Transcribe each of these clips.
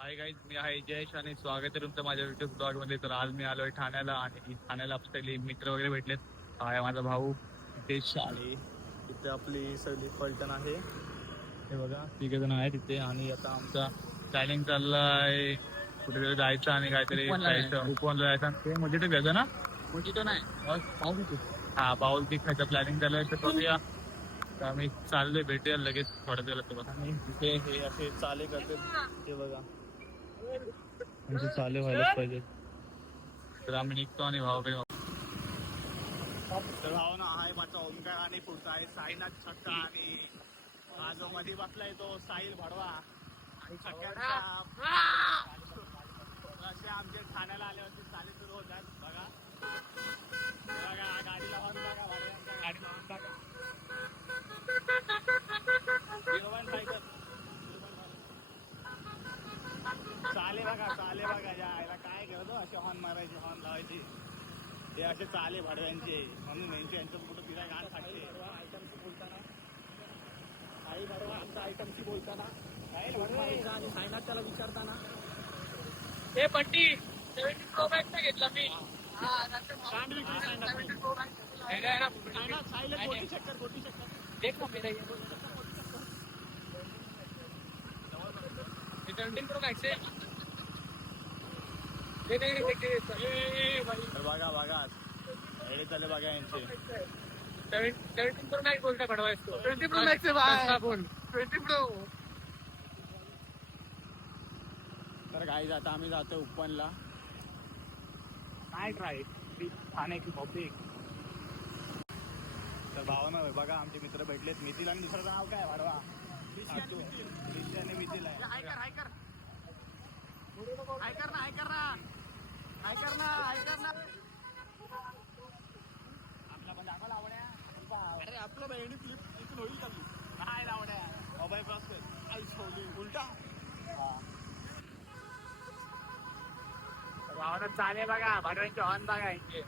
Hi guys, मी आहे जयेश आणि स्वागत आहे तुमचं माझ्या युट्यूब ब्लॉग मध्ये. तर आज मी आलोय ठाण्याला आणि ठाण्याला आपले मित्र वगैरे भेटलेत. आहे माझा भाऊ नितेश आणि तिथे आपली सगळी पलटण आहे. हे बघा तिघे जण आहे तिथे आणि आता आमचा प्लॅनिंग चाललाय कुठेतरी जायचं आणि काहीतरी जायचं उपवनला जायचं. ते मोजिटो घ्यायचं ना? मोजिटो नाही, हा बाउल ती खायचं प्लॅनिंग चालू तर बघूया. तर आम्ही चाललोय, भेटूया लगेच थोड्या दिवसात. आणि तिथे हे असे चाले करतात ते बघा, म्हणजे चाले व्हायलाच पाहिजे. तर आम्ही निघतो आणि भाऊ तर भाऊ ना आहे माझा ओमकार आणि पुढचा आहे साईनाथ छक्का आणि हा जो मध्ये बसलाय तो साहिल भडवा आणि असे आमच्या ठाण्याला आल्यावरती चाले सुरू होतात. बघा गाडी लावून बघा, गाडी लावून बघा. चाले बघा यायला काय करतो, असे हॉर्न मारायचे, हॉर्न लावायचे. ते असे चाले भाडव्यांचे म्हणून यांचं कुठं तिला गाण सांगते. आयटमशी बोलताना काही भडवा आमचा आयटमशी बोलताना आणि सायनाथ त्याला विचारताना हे पट्टी 70 प्रो मॅक्स घेतला मी. गोटी चक्कर देख ना मेरा 17 प्रो मॅक्स आहे. बघा बघा एवढे चाले बघा यांचे 17 प्रो मॅक्स बोलता पडवाय 20 प्रो मॅक्स आहे बोल 20 प्रो. तर गाईज आता आम्ही जातोय उपवनला. काय ट्राय ठाण्याची पब्लिक. तर भावना बघा आमचे मित्र भेटलेत. मिथिल आणि दुसरं नाव काय वाढवा मिथिल आहे. आपला पण दाखवा लावण्या. अरे आपलं बहिणी क्लिप इथून होईल चालू काय लावण्या मोबाईल क्रॉस कर उलटा. भावना चाले बघा, भाडव्यांचे हॉर्न बघा यांचे.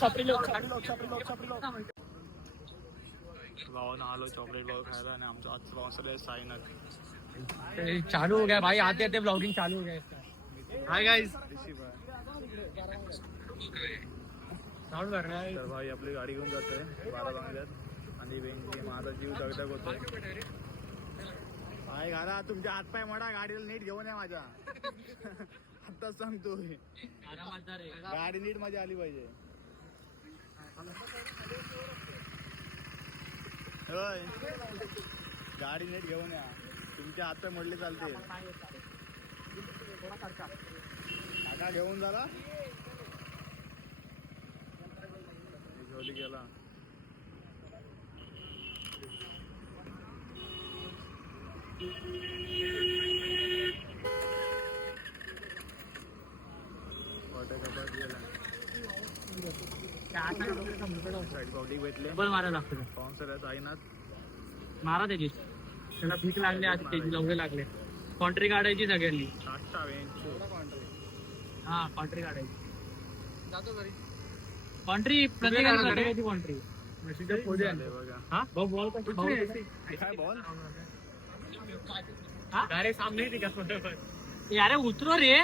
छपरी लोक भावानं आलो चॉकलेट बाउल खायला आणि आमचा आज स्पॉन्सर आहे साईनाथ. चालू हो गया भाई, आते आते ब्लॉगिंग चालू हो गया. हाय गाइस, साऊंड कर रहा है. तर भाई आपली गाडी घेऊन जातोय 12 बांगल्यात आणि माझा जीव दगदग होतोय. भाई घाला तुमच्या हातपाय मोडा, गाडीला नीट घेऊन या माझ्या. आत्ताच सांगतोय, गाडी नीट माझी आली पाहिजे. होय गाडी नीट घेऊन या, तुमच्या हात मोडले चालते. काका घेऊन झाला झोली गेला. भेटले स्पॉन्सर आहे साईनाथ. मारा त्याची, त्याला भीक लागली आज, त्याची लवकर लागले. कॉन्ट्री काढायची सगळ्यांनी. हा कॉन्ट्री काढायची. जातो घरी कॉन्ट्री प्रत्येकाची कॉन्ट्री. अरे सामने यारे उतरो रे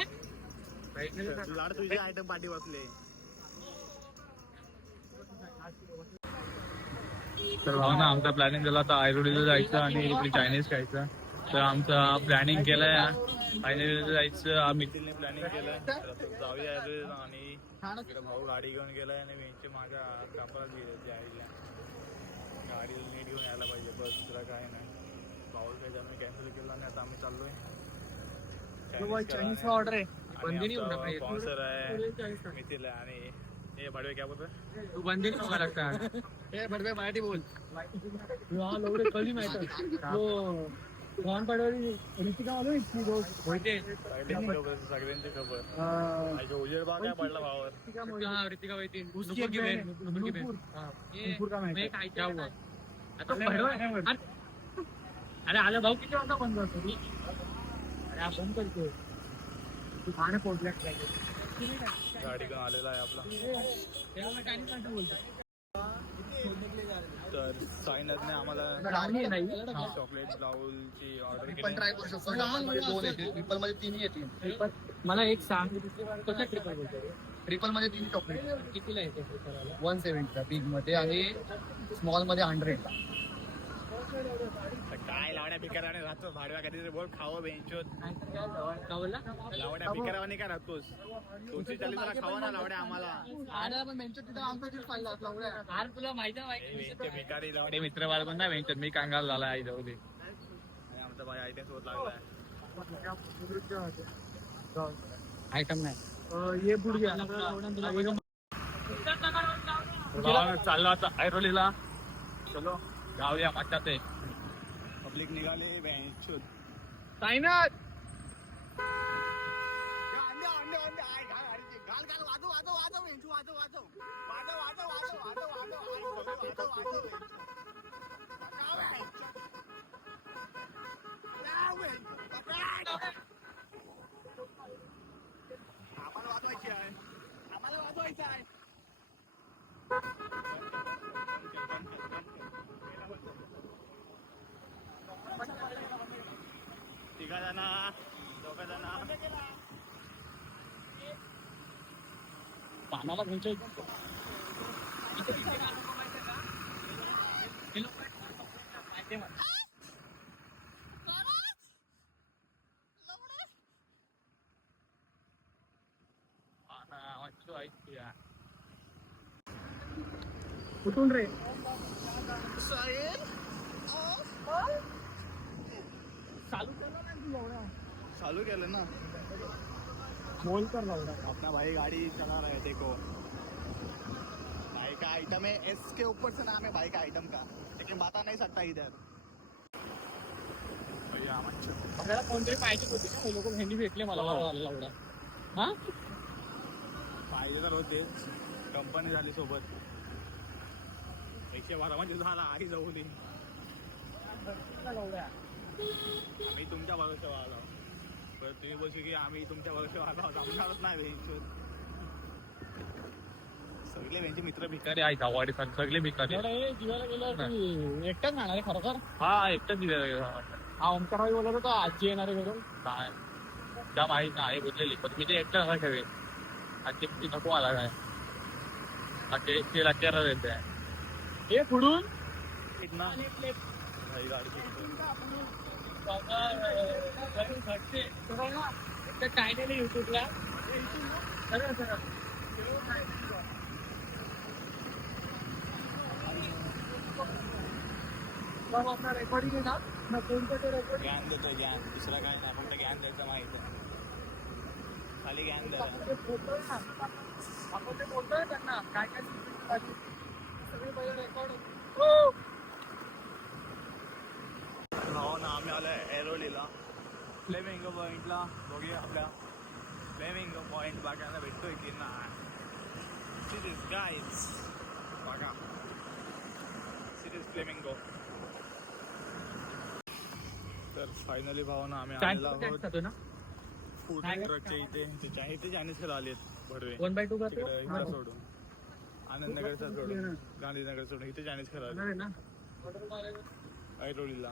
लाड, तुझे आयटम पाठी बसले. तर भावना आमचा प्लॅनिंग झाला आता आयरोडीला जायचं आणि चायनीज खायचं. तर आमचा प्लॅनिंग केलाय आयरोडीला जायचं. मिथिलने प्लॅनिंग केलंय जाऊया आयरोडीला आणि इकडे भाऊ गाडी घेऊन गेलाय आणि मी माझ्या कापाला गेले आईला. गाडीला नीट घेऊन यायला पाहिजे बस, दुसरा काय नाही. भाऊ काही आम्ही कॅन्सल केला आणि आता आम्ही चाललोय चायनीज ऑर्डर आहे. स्पॉन्सर आहे मिथिल आणि ये बड़वे क्या बोल रहे तू बंदी नहीं होगा लगता है. ए बड़वे मराठी बोल. हां लोग रे कली मैटर वो कौन पडवली ऋतिका आलो इतकी दोस्त होते सगळ्यांची खबर. हां जो उजेड बाग काय पडला भावावर. हां ऋतिका होती उसकी बहन. हां नुपुर का मैं क्या हुआ आता बड़वे. अरे आले भाऊ किती वाजता बंद करतो मी. अरे आप बंद करतो तू खाणे पोहोचला गाडी घेऊन आलेला आहे आपला. तर साईनाथने आम्हाला नाही चॉकलेट ब्लाऊजची ऑर्डर पण ट्राय करू शकतो. मध्ये 2 येतील, ट्रिपल मध्ये 3 येतील. मला एक सांग कशा ट्रिपल बोलतो ट्रिपल मध्ये 3 चॉकलेट कितीला येते ट्रिपल 170 बिग मध्ये आणि स्मॉल मध्ये 100. काय लावण्या भिकाराने राहतो भाडव्या कधी बोल खावं बेंचोत लावण्या भिकारावाने काय राहतोस 240 खावा ना लावड्या आम्हाला पण बेंच तिथं आमचा तीच फायदा लावल्या. तुला माहिती ते भिकारी लावणे मित्र बाळगून नाही बेंचोत मी कांगाल झाला आई जाऊ दे आणि आमचा भाई आयत्या सोबत लागलाय आयटम नाही ये पुढे चाललो आता ऐरोलीला चलो जाऊया मच्छात आहे पब्लिक निघाले बेंचोत साईनाथ आम्हाला वाजवायचं आहे तिघा जण 2 जण पानाला घ्यायचं कुठून रे चालू केलं ना बोल कर लावला अपना भाई गाड़ी चला रहे देखो भाई का आइटम है एस के ऊपर से नाम है भाई का आइटम का लेकिन बता नहीं सकता इधर भैया मच्छर आपल्याला कोणतरी पाहिजे होते ना लोक भेंडी भेटले मला लावडा हा पाहिजे तर होते कंपनी झाली सोबत 112 म्हणजे झाला आई जाऊ दे आम्ही तुमच्या भरोश्यावर आलो पण तुम्ही बोलशी की आम्ही तुमच्या भरोश्यावर आलो जमणारच नाही बेंच सगळे बेंचे मित्र भिकारी आहेत गावाडी सगळे भिकारी जीवाला गेलं एकटाच राहणार आहे खरोखर हा एकटाच दिलेला हा ओमकार बोलत होता आजी येणार आहे घरून काय त्या माहीत नाही बोललेली पण मी ते एकटा नाही ठेवेल आजची किती नको आला काय ते लागते येते हे पुढून काय नाही युट्यूबला रेकॉर्डिंग आहे ना कोणतं रेकॉर्डिंग ज्ञान देतो ज्ञान दुसरा काय नाही फक्त ज्ञान द्यायचं माहिती खाली ज्ञान द्या आपण ते बोलतोय त्यांना काय काय सगळे पहिले रेकॉर्ड हो ना आम्ही आलोय ऐरोलीला फ्लेमिंगो पॉईंटला बघूया आपल्या फ्लेमिंगो पॉईंट बघायला भेटतोय की नाही सिरीज गाईज बघा सिरीज फ्लेमिंगो तर फायनली भावना आम्ही आलेलो आहोत फूड ट्रकच्या इथे चायनीज आलेत भडवे 1/2 इकडे सोडून आनंदनगरचा सोडून गांधीनगर सोडून इथे चायनीज आले ऐरोलीला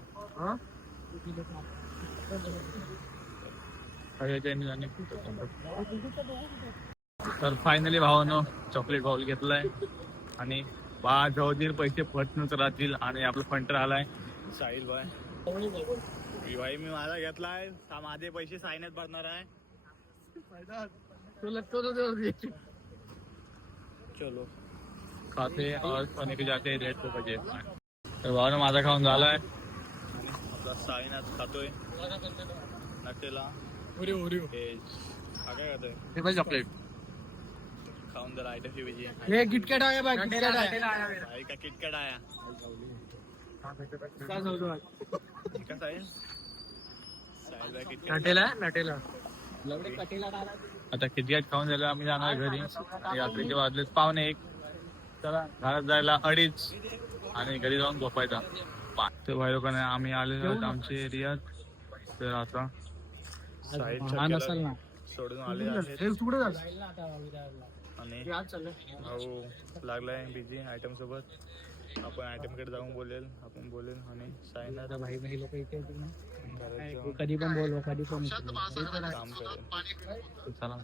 तर फायनली भावानं चॉकलेट बाउल घेतलाय आणि जवळजवळ पैसे फटनच राहतील आणि आपलं फंटर आलाय साहिल भाई मी माझा घेतलाय माझे पैसे साईनच भरणार आहे चलो खाते और पनीर जाते रेट को बजे तर भावानं माझा खाऊन झालाय आपला साईनाथ खातोय नटेला काय खातोय चॉकलेट खाऊन जरा आयटम पाहिजे हे किटकॅट आहे बघ किटकॅट आहे भाई का किटकॅट आया कसा आहे नटेला आता किटकॅट खाऊन झालं आम्ही जाणार घरी रात्रीचे वाजलेच 1:45 चला घरात जायला 2:30 आणि घरी जाऊन झोपायचा ते भाई लोकांना आम्ही आलेलो आहोत आमच्या एरियात तर आता सोडून आले आणि भाऊ लागलाय बिझी आयटम सोबत आपण आयटमकडे जाऊन बोलेल आपण बोलेल आणि सायनात आता भाई भाई लोक इथे येतील ना घरात जाऊन कधी पण बोलवा कधी पण काम करेल. चला